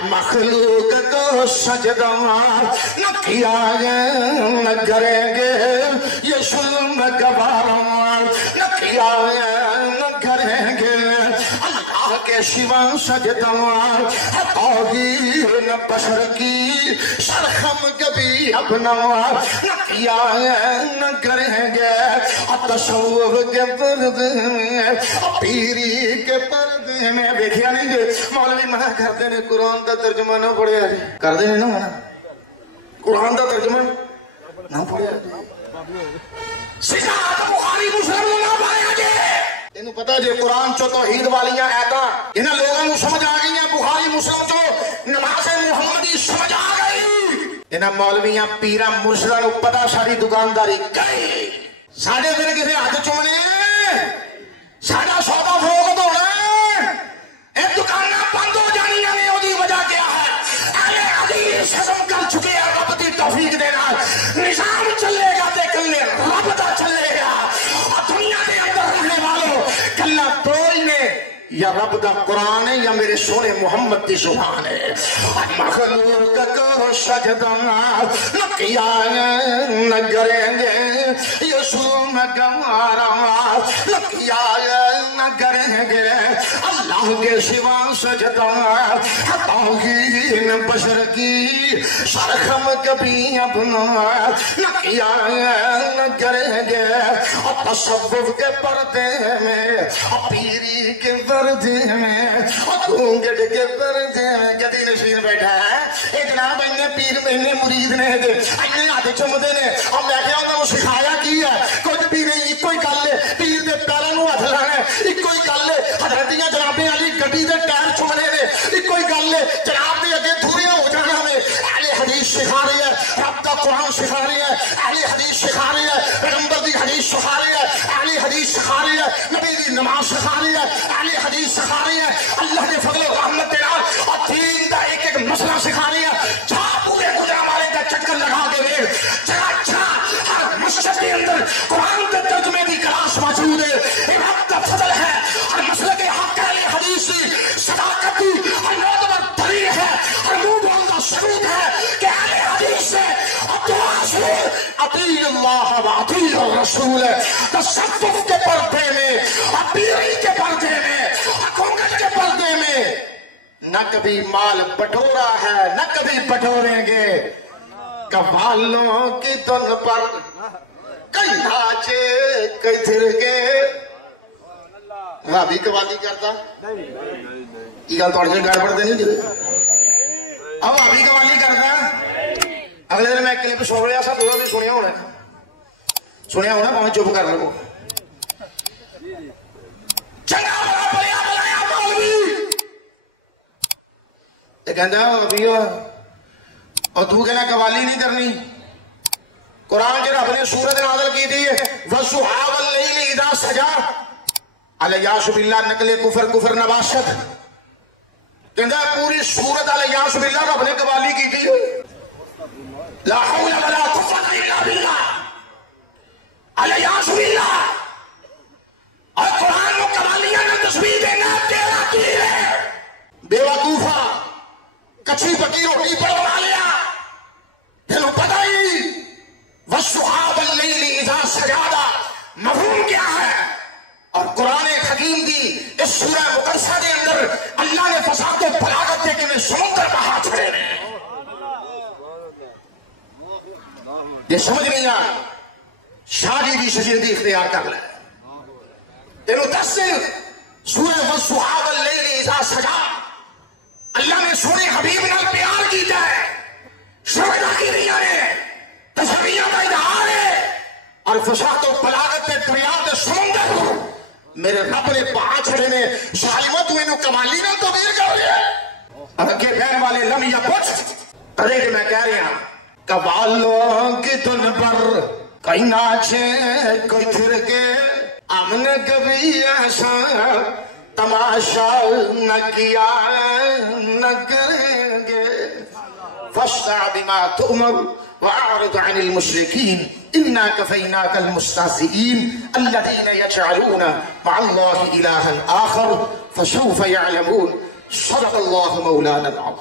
مخلوق کو سجدہ نہ کیا نہ کریں گے، یہ ظلم گوارا نہ کیا نہ کریں گے، اللہ کے سوا سجدہ توہین بشر کی سرخم کبھی اپنا نہ کیا نہ کریں گے، تصوف کے پردے میں پیری کے پردے میں دیکھیا نہیں جی مولوی منع کرتے ہیں قرآن دا ترجمہ نہ پڑھیا جی، کرتے ہیں نا منع قرآن دا ترجمہ نہ پڑھیا جی، سکھا بخاری مسلم نہ پڑھیا جی۔ تینوں پتا جی قرآن چو توحید والیاں ایتاں انہاں لوگاں نوں سمجھ آ گئیاں، بخاری مسلم چو نماز محمدی سمجھ آ گئی، انہاں مولویاں پیراں مرشداں نوں پتہ ساری دکانداری گئی، ساڈے پھر کسے ہاتھ چومنے ساڈا سودا فروخت ہونا، اے دکاناں بند ہو جانیاں نے، اودی وجہ کیا ہے؟ اہل حدیث ہضم کر چکے ہیں رب دی توفیق دے نال، نظام چلے گا تے کلے رب دا چلے گا، اور دنیا دے اندر رہنے والوں کلا دو ہی نے، یا رب دا قرآن ہے یا میرے سونے محمد دی زبان ہے۔ مخلوق کو سجدہ نہ کیا نہ کریں گے، یہ ظلم گوارا نہ کیا نہ کریں گے، اللہ کے سوا سجدہ توہین بشر کی سرخم کبھی اپنا نہ کیا نہ کریں گے، اور تصوف کے پردے میں اور پیری کے پردے میں اور گھونگٹ کے پردے میں گدی نشین بیٹھا ہے، اے جناب انہیں پیر میں انہیں مرید نے دے انہیں آدھے چمدے نے، اور میں کہا انہوں نے سکھایا کی ہے کچھ بھی نہیں، ایک کوئی گل ہے پیر دے پیروں نوں ہتھ لانا ہے، ایک کوئی گل ہے حضرتیاں جنابیں علی گڈی دے ٹائر چمنے نے، ایک کوئی گل ہے جناب دے اگے دھوریاں ہو جانا میں، اہل حدیث سکھا رہی ہے، رب دا قرآن سکھا رہی ہے، اہل حدیث سکھا رہی ہے، پیغمبر دی حدیث سکھا رہی ہے، اہل حدیث سکھا رہی ہے، نبی دی نماز سکھا رہی ہے، اہل حدیث سکھا رہی ہے، اللہ نے فضل و رحمت دے نال اور دین دا ایک ایک مسئلہ سکھا رہی ہے، جا پورے گجرانوالے کا چکر لگا کے دیکھ، جگہ ہر مسجد کے اندر قرآن کے ترجمے کی کلاس موجود ہے، یہ رب کا فضل ہے، اور مسئلہ کے حق اہل حدیث کی صداقت کی اور معتبر دلیل ہے، اور منہ بولنا ثبوت ہے کہ اہل حدیث سے اطیع اللہ و اطیع الرسول، تصوف کے پردے میں اور پیری کے پردے میں اور گھونگھٹ کے پردے میں نہ کبھی مال بٹورا ہے نہ کبھی بٹوریں گے، قوالوں کی دن پر کئی ناچے کئی دھرگے، بھابی قوالی کرتا یہ گل توڑ سے گاڑ پڑتے نہیں جی، اب بھابی قوالی کرتا، اگلے دن میں کلپ سو رہا سا، تو بھی سنیا ہونا پہنچ چپ کر لو، چنگا بڑا بڑیا بلایا مولوی یہ کہندا ابھی اور تو کہنا قوالی نہیں کرنی، قرآن کے رب نے سورت نازل کی تھی وَالضُّحَىٰ وَاللَّيْلِ اِذَا سَجَىٰ، علیہَ بِاللہ نقل کفر نباشت، کہندا پوری سورت علیہ باللہ رب نے قوالی کی تھی، لا حول ولا قوة الا باللہ، علیہ باللہ، اور قرآن کو قوالیاں نے تسبیح دینا تیرا کی ہے، بے وقوفہ کچھی پکی روٹی پڑھوا لیا، تینوں پتہ ہی وَالضُّحَىٰ وَاللَّيْلِ اِذَا سَجَىٰ مفہوم کیا ہے، اور قرآن حکیم دی اس سورہ مقدسہ دے اندر اللہ نے فساد و بلاغت دے کے میں سمندر بہا چھڑے ہیں، یہ سمجھ نہیں آ شادی بھی شجردی اختیار کر لے، تینوں دس سورہ وَالضُّحَىٰ وَاللَّيْلِ اِذَا سَجَىٰ اللہ نے سونے حبیب نال پیار کی جائے، شہداء کی ریا ہے، تصویروں کا اظہار ہے، اور فساد و بلاغت دے دریا دے سمندر میرے رب نے بہا چھڑے نے، شاہیمت ہوئے نو کمالی نہ تعبیر کر رہے ہیں، اور اگے بہن والے لمحہ پوچھ ارے کہ میں کہہ رہا قوالوں کی دن پر کئی ناچے کوئی دھرگے، ہم نے کبھی ایسا تماشا نہ کیا نہ کریں گے، فاصدع بما تؤمر وأعرض عن المشركين إنا كفيناك المستهزئين الذين يجعلون مع الله إلها آخر فسوف يعلمون، صدق الله مولانا العظيم.